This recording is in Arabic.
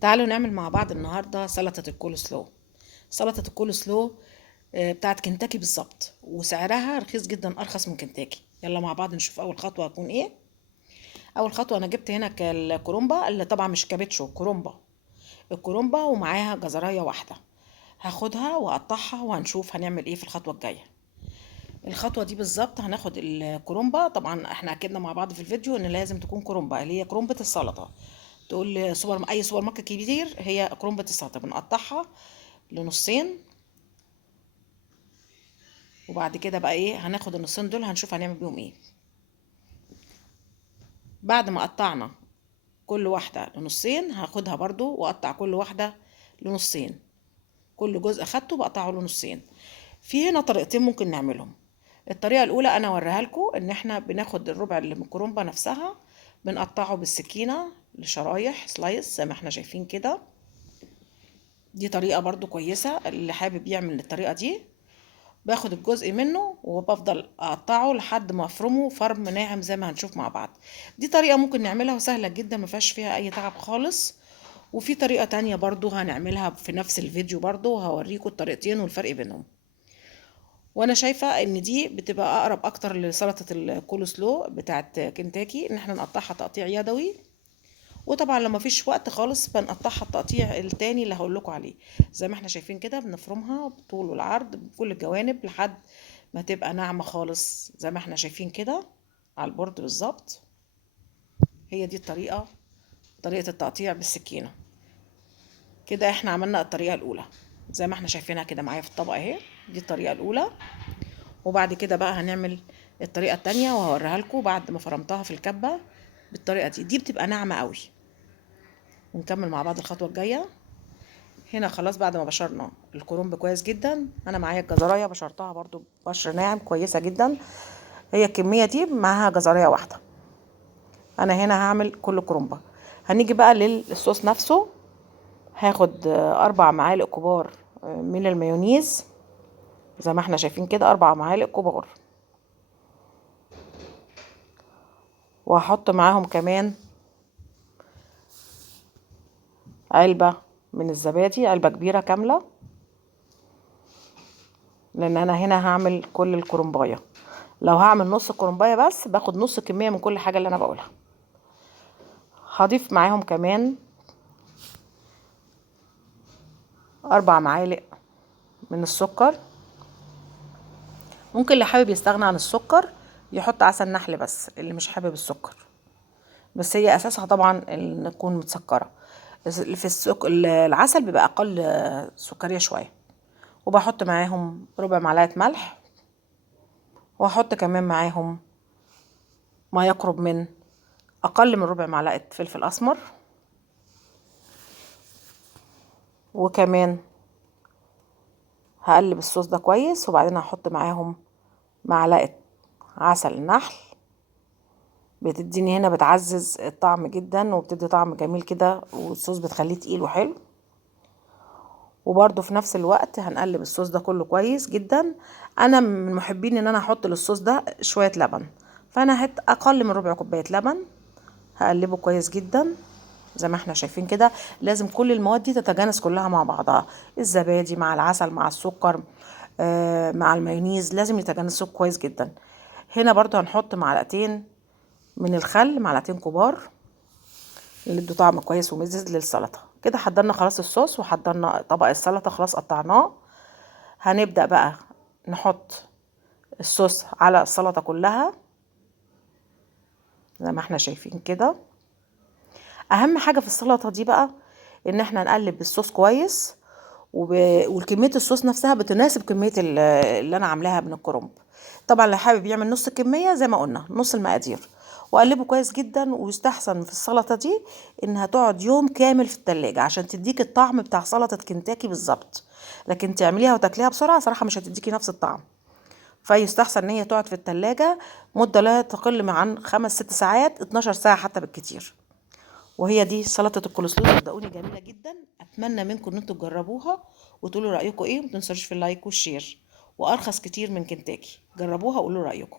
تعالوا نعمل مع بعض النهارده سلطة الكول سلو. سلطة الكول سلو بتاعت كنتاكي بالظبط، وسعرها رخيص جدا، ارخص من كنتاكي. يلا مع بعض نشوف اول خطوة هتكون ايه. اول خطوة انا جبت هنا الكرومبا، اللي طبعا مش كابتشو، كرومبا. الكرومبا ومعاها جزراية واحدة. هاخدها واقطعها وهنشوف هنعمل ايه في الخطوة الجاية. الخطوة دي بالظبط هناخد الكرومبا. طبعا احنا اكدنا مع بعض في الفيديو ان لازم تكون كرومبا، اللي هي كرومبة السلطة. تقول لي اي سوبر ماركت كبير، هي كرومبة السلطة. بنقطعها لنصين، وبعد كده بقى ايه، هناخد النصين دول هنشوف هنعمل بيهم ايه. بعد ما قطعنا كل واحدة لنصين، هاخدها برضو واقطع كل واحدة لنصين. كل جزء خدته بقطعه لنصين. في هنا طريقتين ممكن نعملهم. الطريقة الأولى أنا أوريها لكم، إن إحنا بناخد الربع اللي من الكرومبة نفسها، بنقطعه بالسكينة لشرايح سلايس زي ما احنا شايفين كده. دي طريقة برضو كويسة، اللي حابب يعمل الطريقة دي. باخد الجزء منه وبفضل اقطعه لحد ما افرمه فرم ناعم زي ما هنشوف مع بعض. دي طريقة ممكن نعملها وسهلة جدا، ما فيهاش فيها اي تعب خالص. وفي طريقة تانية برضو هنعملها في نفس الفيديو، برضو هوريكم الطريقتين والفرق بينهم. وانا شايفة ان دي بتبقى اقرب اكتر لسلطة الكول سلو بتاعت كنتاكي، ان احنا نقطعها تقطيع يدوي. وطبعا لما فيش وقت خالص بنقطعها التقطيع التاني اللي هقول لكم عليه. زي ما احنا شايفين كده، بنفرمها بالطول والعرض بكل الجوانب لحد ما تبقى ناعمة خالص زي ما احنا شايفين كده على البورد بالظبط. هي دي الطريقة، طريقة التقطيع بالسكينة. كده احنا عملنا الطريقة الأولى زي ما احنا شايفينها كده معايا في الطبق اهي. دي الطريقة الأولى. وبعد كده بقى هنعمل الطريقة التانية وهوريها لكم بعد ما فرمتها في الكبة بالطريقة دي بتبقى ناعمة قوي. ونكمل مع بعض الخطوة الجاية. هنا خلاص بعد ما بشرنا الكرنب كويس جدا، انا معايا الجزرايه بشرتها برضو بشر ناعم كويسه جدا. هي الكميه دي معاها جزرايه واحده. انا هنا هعمل كل كرنبه. هنيجي بقى للصوص نفسه. هاخد 4 معالق كبار من المايونيز. زي ما احنا شايفين كده 4 معالق كبار. وهحط معاهم كمان علبه من الزبادي، علبه كبيره كامله، لان انا هنا هعمل كل الكرنبايه. لو هعمل نص كرنبايه بس باخد نص كميه من كل حاجه اللي انا بقولها. هضيف معاهم كمان 4 معالق من السكر. ممكن اللي حابب يستغنى عن السكر يحط عسل نحل، بس اللي مش حابب السكر. بس هي اساسها طبعا ان تكون متسكره. بس في العسل بيبقى اقل سكريه شويه. وبحط معاهم ربع معلقه ملح. وهحط كمان معاهم ما يقرب من اقل من ربع معلقه فلفل اسمر. وكمان هقلب الصوص ده كويس، وبعدين هحط معاهم معلقه عسل نحل. بتديني هنا، بتعزز الطعم جدا وبتدي طعم جميل كده، والصوص بتخليه تقيل وحلو. وبرده في نفس الوقت هنقلب الصوص ده كله كويس جدا. انا من محبين ان انا احط للصوص ده شويه لبن، فانا هحط اقل من ربع كوبايه لبن. هقلبه كويس جدا زي ما احنا شايفين كده. لازم كل المواد دي تتجانس كلها مع بعضها، الزبادي مع العسل مع السكر مع المايونيز، لازم يتجانسوا كويس جدا. هنا برضو هنحط معلقتين من الخل، معلقتين كبار، اللي ادوا طعم كويس ومزز للسلطه. كده حضرنا خلاص الصوص، وحضرنا طبق السلطه خلاص قطعناه. هنبدأ بقى نحط الصوص على السلطه كلها زي ما احنا شايفين كده. اهم حاجه في السلطه دي بقى ان احنا نقلب الصوص كويس، والكميه الصوص نفسها بتناسب كميه اللي انا عاملاها من الكرنب. طبعا اللي حابب يعمل نص الكميه زي ما قلنا نص المقادير. وقلبه كويس جدا. ويستحسن في السلطه دي انها تقعد يوم كامل في التلاجة عشان تديك الطعم بتاع سلطه كنتاكي بالظبط. لكن تعمليها وتاكليها بسرعه صراحه مش هتديكي نفس الطعم. فيستحسن ان هي تقعد في التلاجة مده لا تقل عن 5 6 ساعات، 12 ساعه حتى بالكتير. وهي دي سلطه الكولسلو. صدقوني جميله جدا. اتمنى منكم ان انتوا تجربوها وتقولوا رايكم ايه. ما تنسوش في اللايك والشير. وارخص كتير من كنتاكي. جربوها وقولوا رايكم.